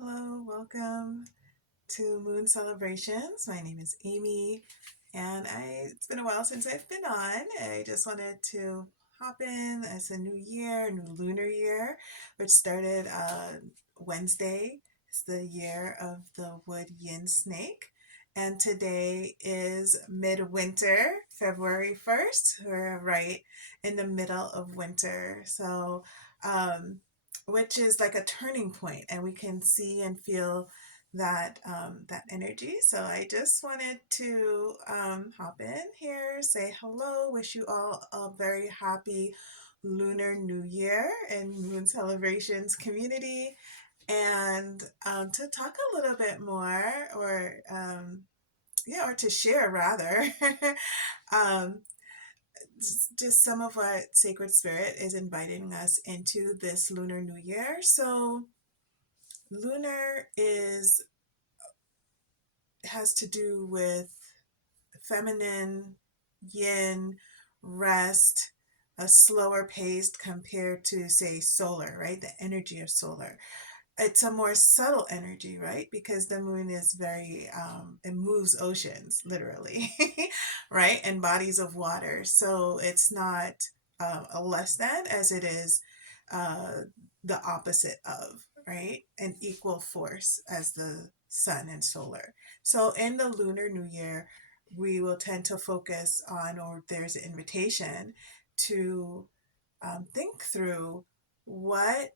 Hello, welcome to Moon Celebrations. My name is Amy, and it's been a while since I've been on. I just wanted to hop in. It's a new year, new lunar year, which started Wednesday. It's the year of the wood yin snake. And today is midwinter, February 1st. We're right in the middle of winter. Um, which is like a turning point, and we can see and feel that energy. So I just wanted to hop in here, say hello, wish you all a very happy Lunar New Year and Moon Celebrations community, and to talk a little bit more, or yeah, or to share rather, um, just some of what Sacred Spirit is inviting us into this Lunar New Year. So lunar is has to do with feminine, yin, rest, a slower pace compared to, say, solar, right? The energy of solar. It's a more subtle energy, right? Because the moon is very, it moves oceans, literally, right? And bodies of water. So it's not a less than as it is uh, the opposite of, right? An equal force as the sun and solar. So in the Lunar New Year, we will tend to focus on, or there's an invitation to think through what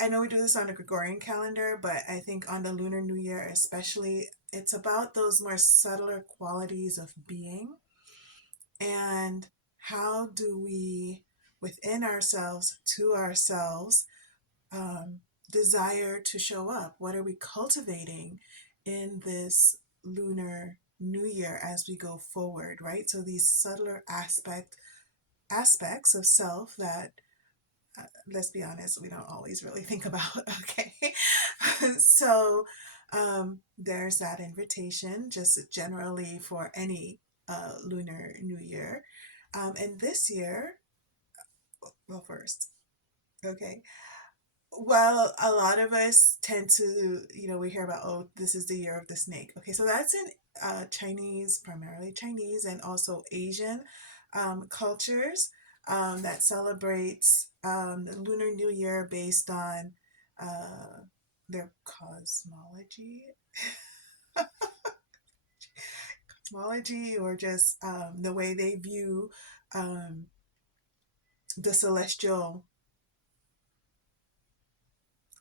I know we do this on a Gregorian calendar, but I think on the Lunar New Year especially, it's about those more subtler qualities of being, and how do we, within ourselves, to ourselves, um, desire to show up? What are we cultivating in this Lunar New Year as we go forward, right? So these subtler aspects of self that let's be honest, we don't always really think about. Okay. so there's that invitation, just generally for any Lunar New Year. And this year, well, first, okay. Well, a lot of us tend to, we hear about, oh, this is the year of the snake. Okay, so that's in Chinese, primarily Chinese, and also Asian cultures that celebrates the Lunar New Year based on uh, their cosmology, or just the way they view um, the celestial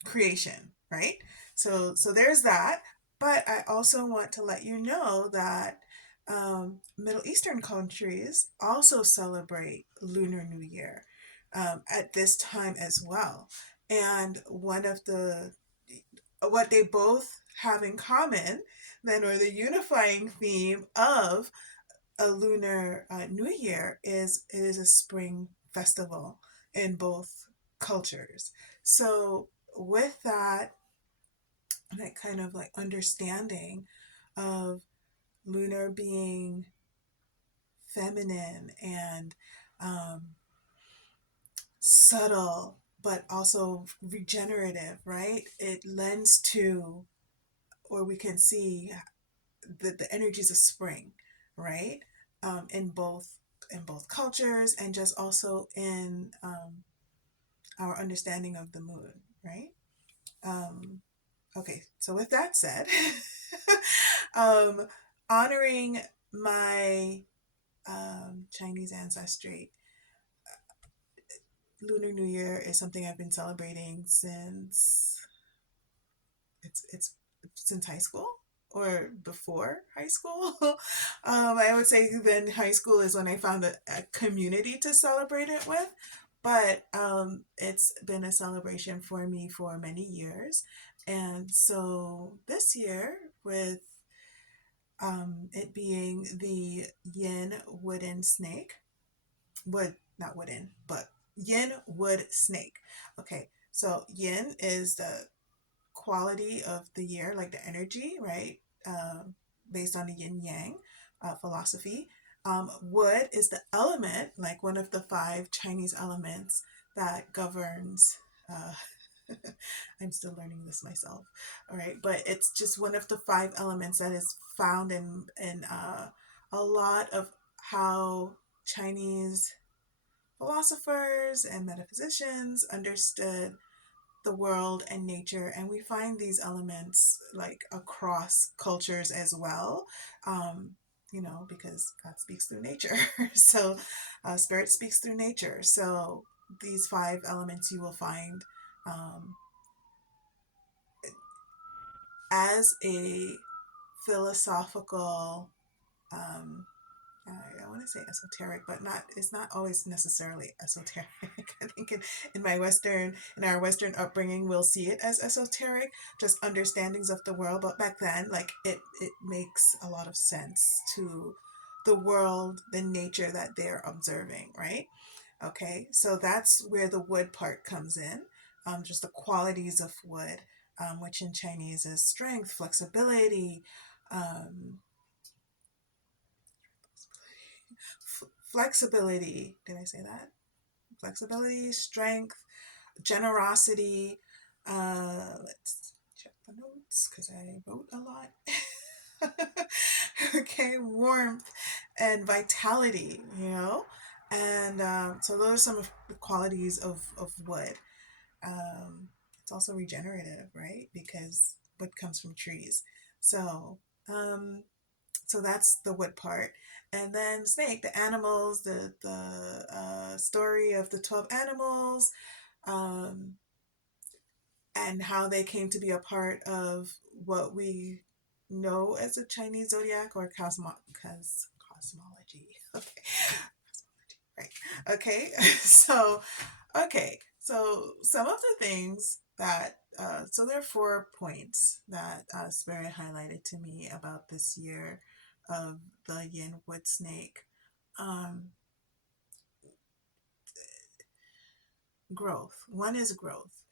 creation, right? So there's that. But I also want to let you know that Middle Eastern countries also celebrate Lunar New Year at this time as well. And one of the what they both have in common, then, or the unifying theme of a Lunar New Year, is it is a spring festival in both cultures. So with that kind of like understanding of lunar being feminine and um, subtle, but also regenerative, right? It lends to, or we can see the energies of spring, right? In both cultures, and just also in our understanding of the moon, right? Um, okay, so with that said, um, honoring my Chinese ancestry, Lunar New Year is something I've been celebrating it's since high school, or before high school. I would say then high school is when I found a community to celebrate it with. But it's been a celebration for me for many years. And so this year, with it being the Yin Wooden Snake, wood, not wooden, but Yin Wood Snake. Okay, so Yin is the quality of the year, like the energy, right? Based on the yin yang philosophy. Wood is the element, like one of the five Chinese elements that governs uh, I'm still learning this myself. All right, but it's just one of the five elements that is found in a lot of how Chinese philosophers and metaphysicians understood the world and nature, and we find these elements like across cultures as well. um, because God speaks through nature. So spirit speaks through nature, so these five elements you will find um, as a philosophical um, I want to say esoteric, but not. It's not always necessarily esoteric. I think in our Western upbringing, we'll see it as esoteric, just understandings of the world. But back then, like it makes a lot of sense to the world, the nature that they're observing, right? Okay, so that's where the wood part comes in. Just the qualities of wood, which in Chinese is strength, flexibility, um, flexibility. Did I say that? Flexibility, strength, generosity. Let's check the notes because I wrote a lot. Okay, warmth and vitality, And so those are some of the qualities of wood. It's also regenerative, right? Because wood comes from trees. So, um, so that's the wood part. And then snake, the animals, the story of the 12 animals, um, and how they came to be a part of what we know as a Chinese zodiac or cosmology. Okay, right. Okay, so some of the things that so there are 4 points that Spirit highlighted to me about this year of the Yin Wood Snake. Um, Growth. One is growth.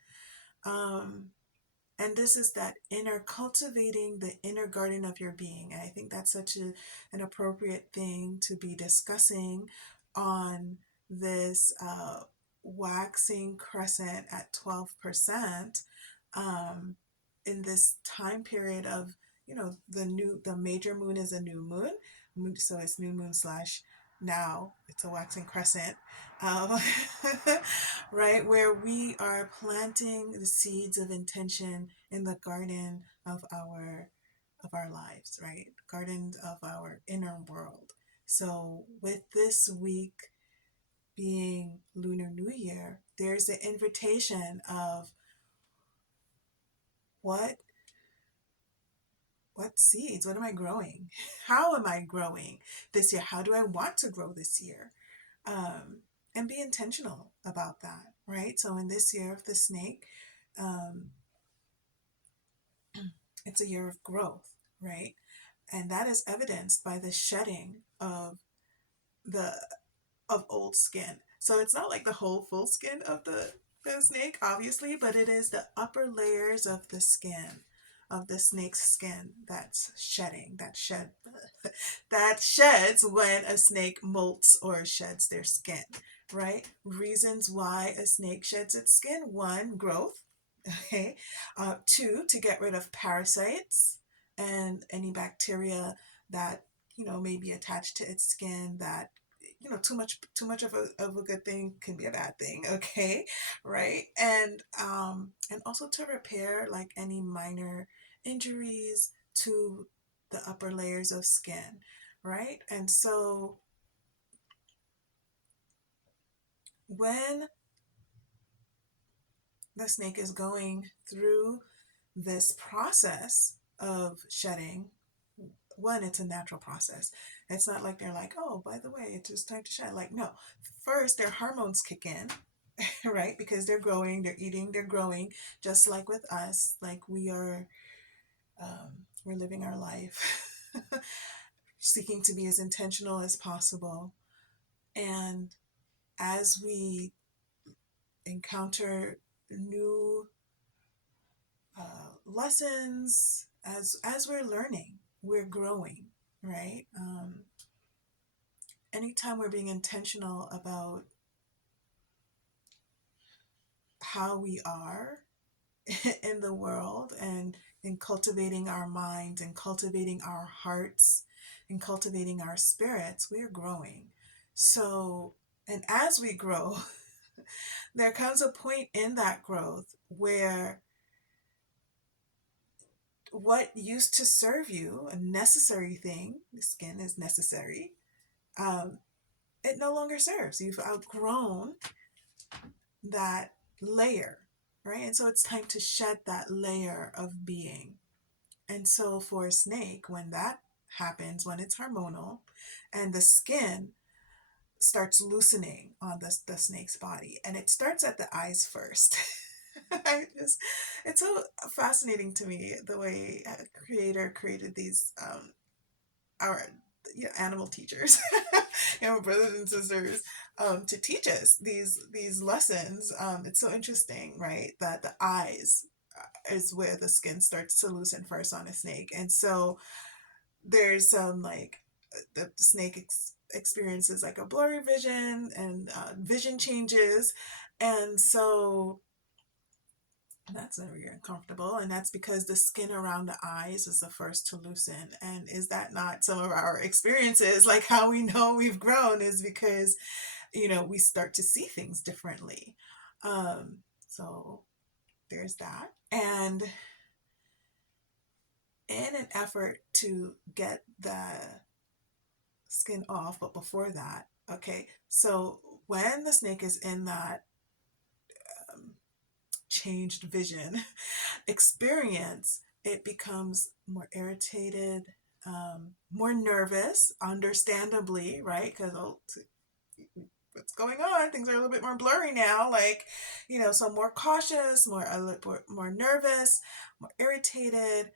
Um, and this is that inner cultivating the inner garden of your being. And I think that's such an appropriate thing to be discussing on this waxing crescent at 12%, um, in this time period of, the major moon is a new moon, so it's new moon slash now it's a waxing crescent, um, right, where we are planting the seeds of intention in the garden of our lives, right? Garden of our inner world. So with this week being Lunar New Year, there's the invitation of what seeds, what am I growing? How am I growing this year? How do I want to grow this year? And be intentional about that, right? So in this year of the snake, um, it's a year of growth, right? And that is evidenced by the shedding the of old skin. So it's not like the whole full skin of the snake, obviously, but it is the upper layers of the skin, of the snake's skin, that's shedding, that sheds when a snake molts or sheds their skin, right? Reasons why a snake sheds its skin: one, growth. Okay. Two, to get rid of parasites and any bacteria that may be attached to its skin, that too much of a good thing can be a bad thing. Okay, right? And also to repair like any minor injuries to the upper layers of skin, right? And so when the snake is going through this process of shedding, one, it's a natural process. It's not like they're like, oh, by the way, it's just time to shed. Like, no, first their hormones kick in, right? Because they're growing, they're eating, they're growing, just like with us. Like we're living our life, seeking to be as intentional as possible. And as we encounter new lessons, as we're learning, we're growing, right? Anytime we're being intentional about how we are, in the world, and in cultivating our minds and cultivating our hearts and cultivating our spirits, we're growing. So, and as we grow, there comes a point in that growth where what used to serve you, a necessary thing, the skin is necessary, um, it no longer serves. You've outgrown that layer, right? And so it's time to shed that layer of being. And so for a snake, when that happens, when it's hormonal and the skin starts loosening on the snake's body, and it starts at the eyes first. It's so fascinating to me the way a creator created these our animal teachers, brothers and sisters, to teach us these lessons. It's so interesting, right? That the eyes is where the skin starts to loosen first on a snake, and so there's like the snake experiences like a blurry vision, and vision changes, and so that's very uncomfortable, and that's because the skin around the eyes is the first to loosen. And is that not some of our experiences? Like how we know we've grown is because we start to see things differently. So there's that. And in an effort to get the skin off, but before that, okay, so when the snake is in that changed vision experience, it becomes more irritated, more nervous, understandably, right? Because what's going on? Things are a little bit more blurry now. Like, so more cautious, a little more nervous, more irritated.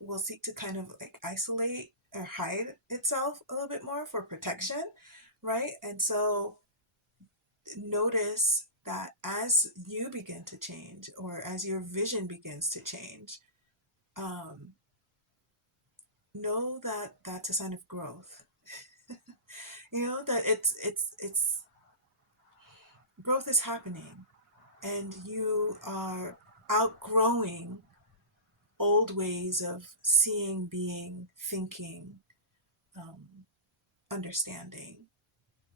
Will seek to kind of like isolate or hide itself a little bit more for protection, right? And so notice that as you begin to change, or as your vision begins to change, know that that's a sign of growth. That it's growth is happening, and you are outgrowing old ways of seeing, being, thinking, um, understanding.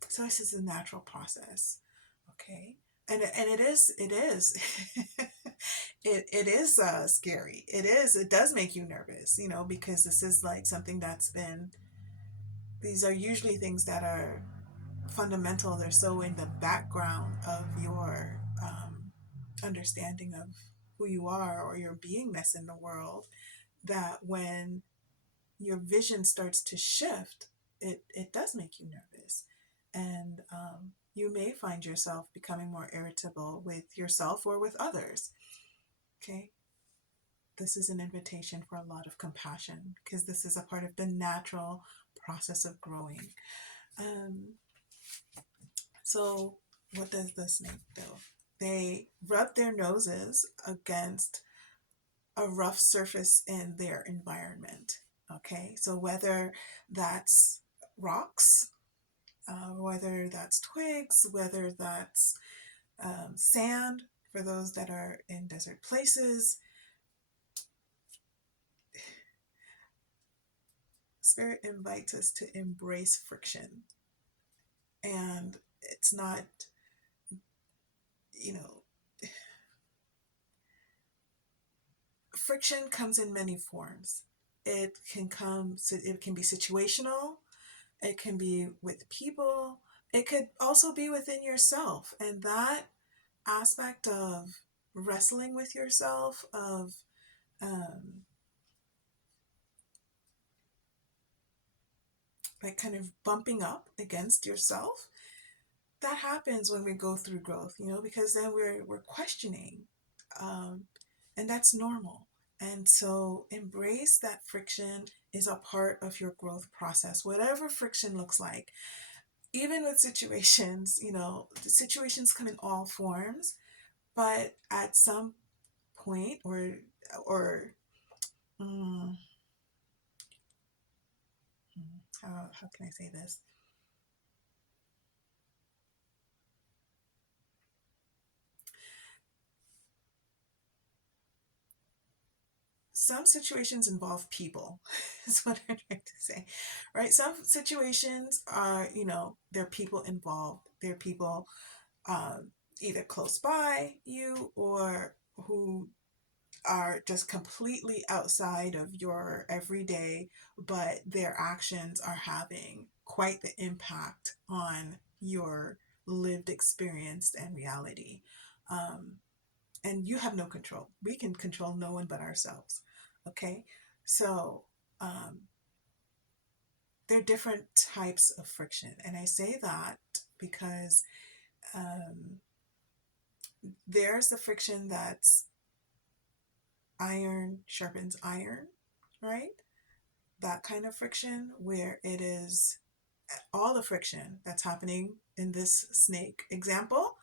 So this is a natural process, okay? And it is it is scary. It does make you nervous, because this is like something these are usually things that are fundamental. They're so in the background of your understanding of who you are or your beingness in the world, that when your vision starts to shift, it does make you nervous. And you may find yourself becoming more irritable with yourself or with others. Okay. This is an invitation for a lot of compassion, because this is a part of the natural process of growing. So what does the snake do? They rub their noses against a rough surface in their environment. Okay, so whether that's rocks, whether that's twigs, whether that's sand for those that are in desert places, Spirit invites us to embrace friction. And it's not, friction comes in many forms. It can be situational, it can be with people, it could also be within yourself. And that aspect of wrestling with yourself, of like kind of bumping up against yourself, that happens when we go through growth, because then we're questioning, and that's normal. And so embrace that friction is a part of your growth process, whatever friction looks like. Even with situations, the situations come in all forms, but at some point, or mm, how can I say this? some situations involve people, is what I'm trying to say, right? Some situations are, there are people involved. There are people um, either close by you or who are just completely outside of your everyday, but their actions are having quite the impact on your lived experience and reality. Um, and you have no control. We can control no one but ourselves. Okay. So there are different types of friction. And I say that because um, there's the friction that's iron sharpens iron, right? That kind of friction where it is all the friction that's happening in this snake example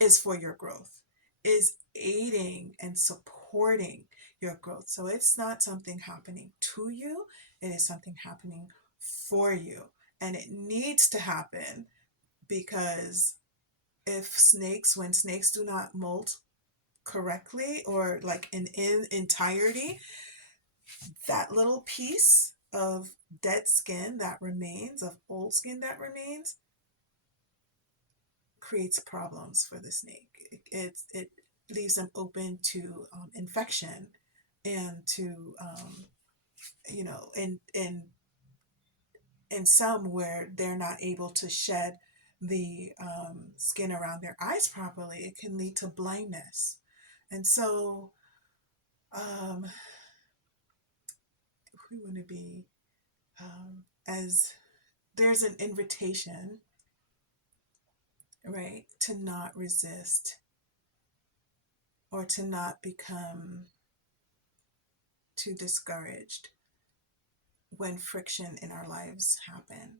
is for your growth, is aiding and supporting your growth. So it's not something happening to you, it is something happening for you. And it needs to happen because when snakes do not molt correctly or like in entirety, that little piece of dead skin that remains, of old skin that remains, creates problems for the snake. It leaves them open to infection and to in some where they're not able to shed the skin around their eyes properly, it can lead to blindness. And so um, we want to be as there's an invitation, right, to not resist or to not become too discouraged when friction in our lives happen.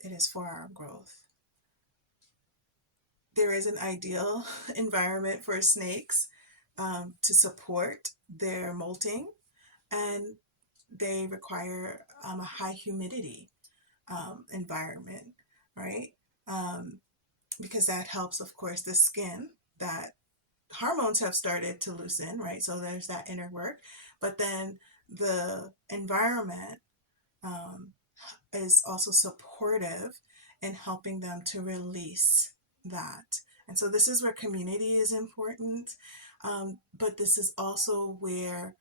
It is for our growth. There is an ideal environment for snakes to support their molting, and they require a high humidity environment, right? Um, because that helps, of course, the skin. That hormones have started to loosen, right? So there's that inner work, but then the environment um, is also supportive in helping them to release that. And so this is where community is important, but this is also where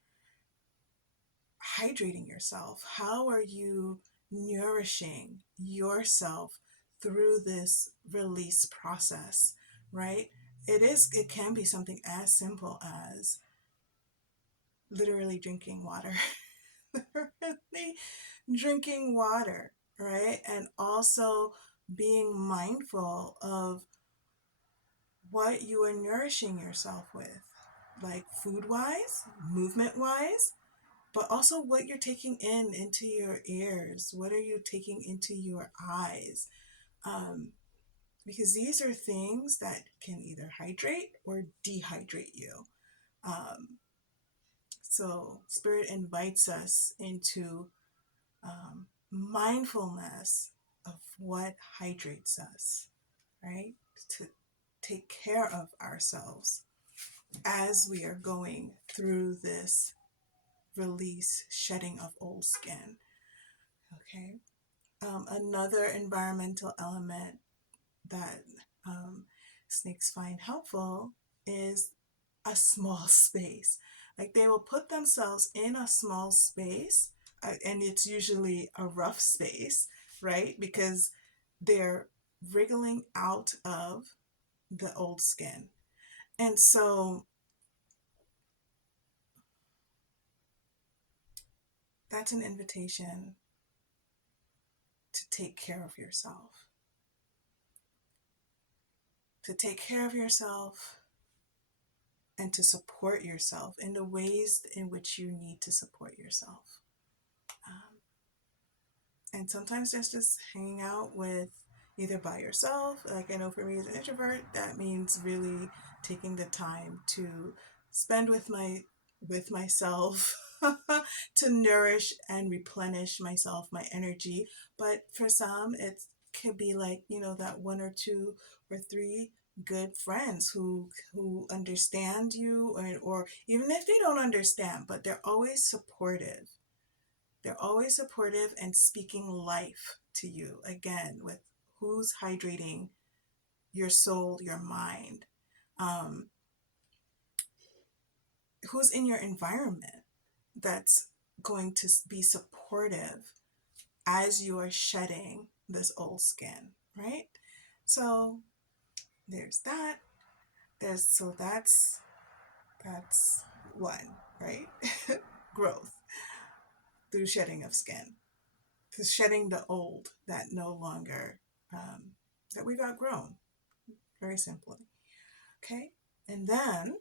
hydrating yourself. How are you nourishing yourself through this release process, right? It can be something as simple as literally drinking water. Literally drinking water, right? And also being mindful of what you are nourishing yourself with, like food wise, movement wise, but also what you're taking in into your ears. What are you taking into your eyes? Um, because these are things that can either hydrate or dehydrate you. Um, so, Spirit invites us into mindfulness of what hydrates us, right? To take care of ourselves as we are going through this release, shedding of old skin. Okay. Another environmental element that snakes find helpful is a small space. Like they will put themselves in a small space, and it's usually a rough space, right? Because they're wriggling out of the old skin. And so that's an invitation to take care of yourself. To take care of yourself and to support yourself in the ways in which you need to support yourself. Um, and sometimes there's just hanging out with either by yourself. Like I know for me as an introvert, that means really taking the time to spend with myself to nourish and replenish myself, my energy. But for some, it could be like, that one or two or three good friends who understand you, or even if they don't understand, but they're always supportive. They're always supportive and speaking life to you, again, with who's hydrating your soul, your mind, um, who's in your environment that's going to be supportive as you are shedding this old skin, right? So there's that. That's one, right? Growth through shedding of skin, through shedding the old that no longer, that we've outgrown, very simply. Okay, and then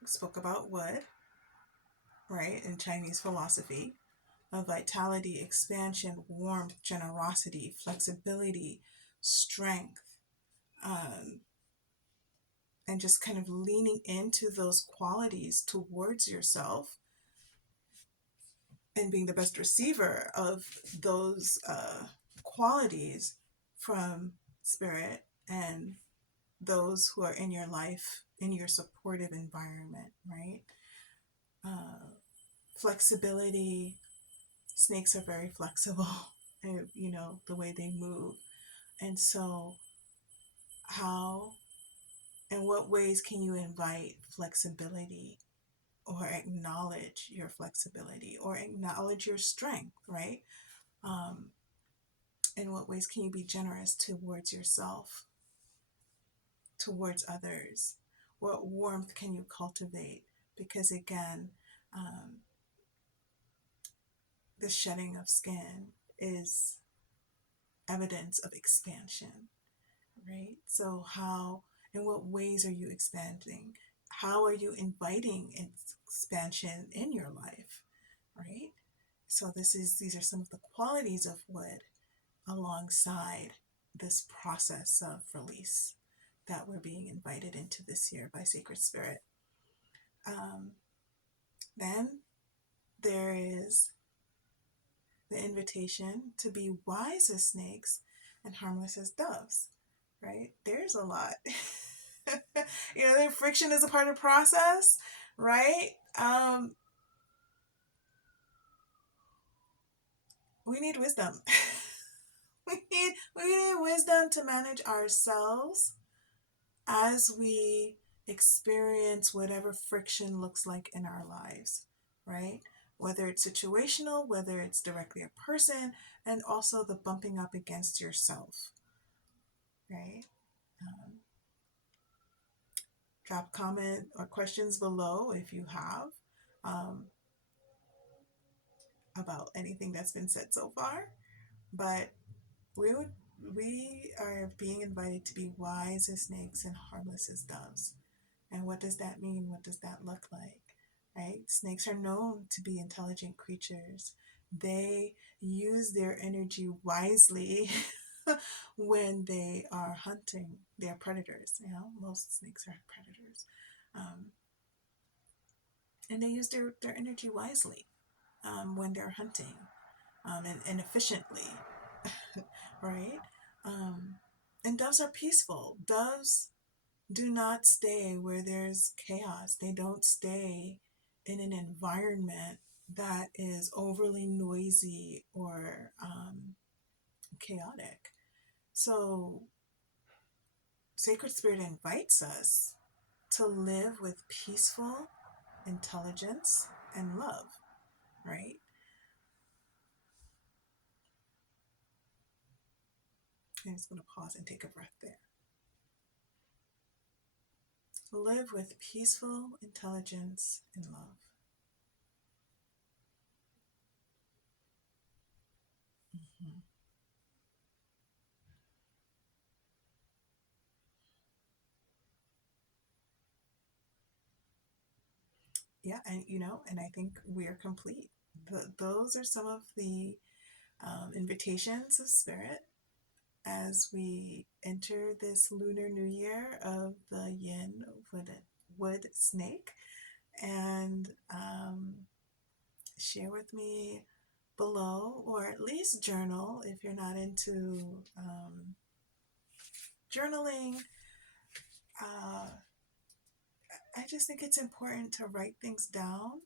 we spoke about wood, right, in Chinese philosophy of vitality, expansion, warmth, generosity, flexibility, strength, um, and just kind of leaning into those qualities towards yourself and being the best receiver of those qualities from spirit and those who are in your life, in your supportive environment, right? Flexibility. Snakes are very flexible, you know, the way they move. And so, how in what ways can you invite flexibility, or acknowledge your flexibility, or acknowledge your strength, right? Um, in what ways can you be generous towards yourself, towards others? What warmth can you cultivate? Because again, um, the shedding of skin is evidence of expansion, right? So how, in what ways are you expanding? How are you inviting expansion in your life, right? So these are some of the qualities of wood alongside this process of release that we're being invited into this year by Sacred Spirit. Um, then there is the invitation to be wise as snakes and harmless as doves, right? There's a lot. You know, friction is a part of the process, right? We need wisdom. we need wisdom to manage ourselves as we experience whatever friction looks like in our lives, right? Whether it's situational, whether it's directly a person, and also the bumping up against yourself, right? Um, Drop comment or questions below if you have, um, about anything that's been said so far. But we would we are being invited to be wise as snakes and harmless as doves. And what does that mean? What does that look like? Right? Snakes are known to be intelligent creatures. They use their energy wisely when they are hunting. They are predators. You know, most snakes are predators. Um, and they use their energy wisely, when they're hunting, and efficiently, right? Um, and doves are peaceful. Doves do not stay where there's chaos. They don't stay in an environment that is overly noisy or chaotic. So, Sacred Spirit invites us to live with peaceful intelligence and love, right? I'm just going to pause and take a breath there. Live with peaceful intelligence and love. Mm-hmm. Yeah, and you know, and I think we are complete. Those are some of the invitations of Spirit as we enter this Lunar New Year of the Yin Wood Snake. And share with me below, or at least journal if you're not into journaling. Uh, I just think it's important to write things down,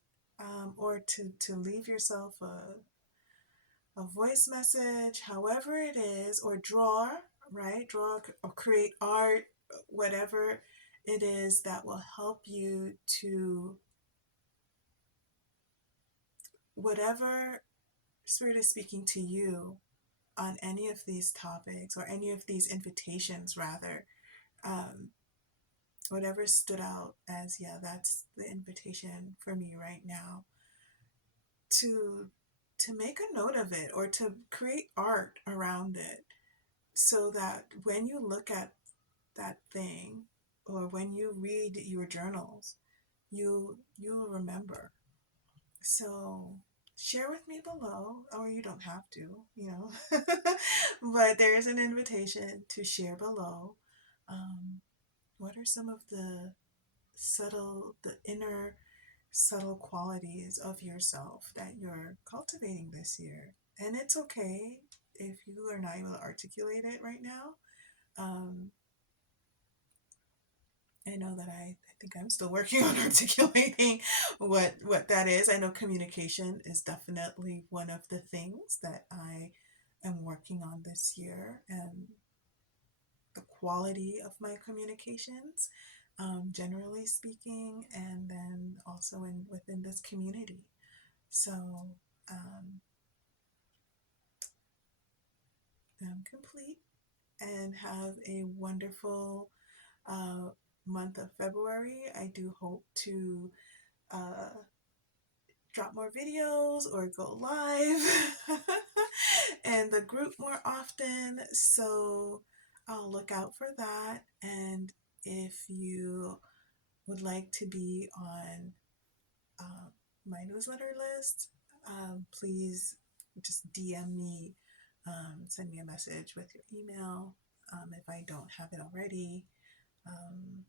or to leave yourself a voice message, however it is, or draw, right? Draw or create art, whatever it is that will help you to whatever Spirit is speaking to you on any of these topics or any of these invitations, rather. Um, Whatever stood out as, yeah, that's the invitation for me right now, to make a note of it or to create art around it, so that when you look at that thing or when you read your journals, you'll remember. So share with me below, or you don't have to, but there is an invitation to share below. What are some of the inner subtle qualities of yourself that you're cultivating this year? And it's okay if you are not able to articulate it right now. Um, I know that I think I'm still working on articulating what that is. I know communication is definitely one of the things that I am working on this year, and the quality of my communications, generally speaking, and then also within this community. So I'm complete, and have a wonderful uh, month of February. I do hope to uh, drop more videos or go live and the group more often. So I'll look out for that. And if you would like to be on uh, my newsletter list, please just DM me, send me a message with your email if I don't have it already. Um,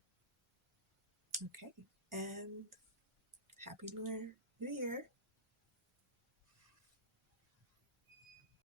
okay, and happy Lunar New Year.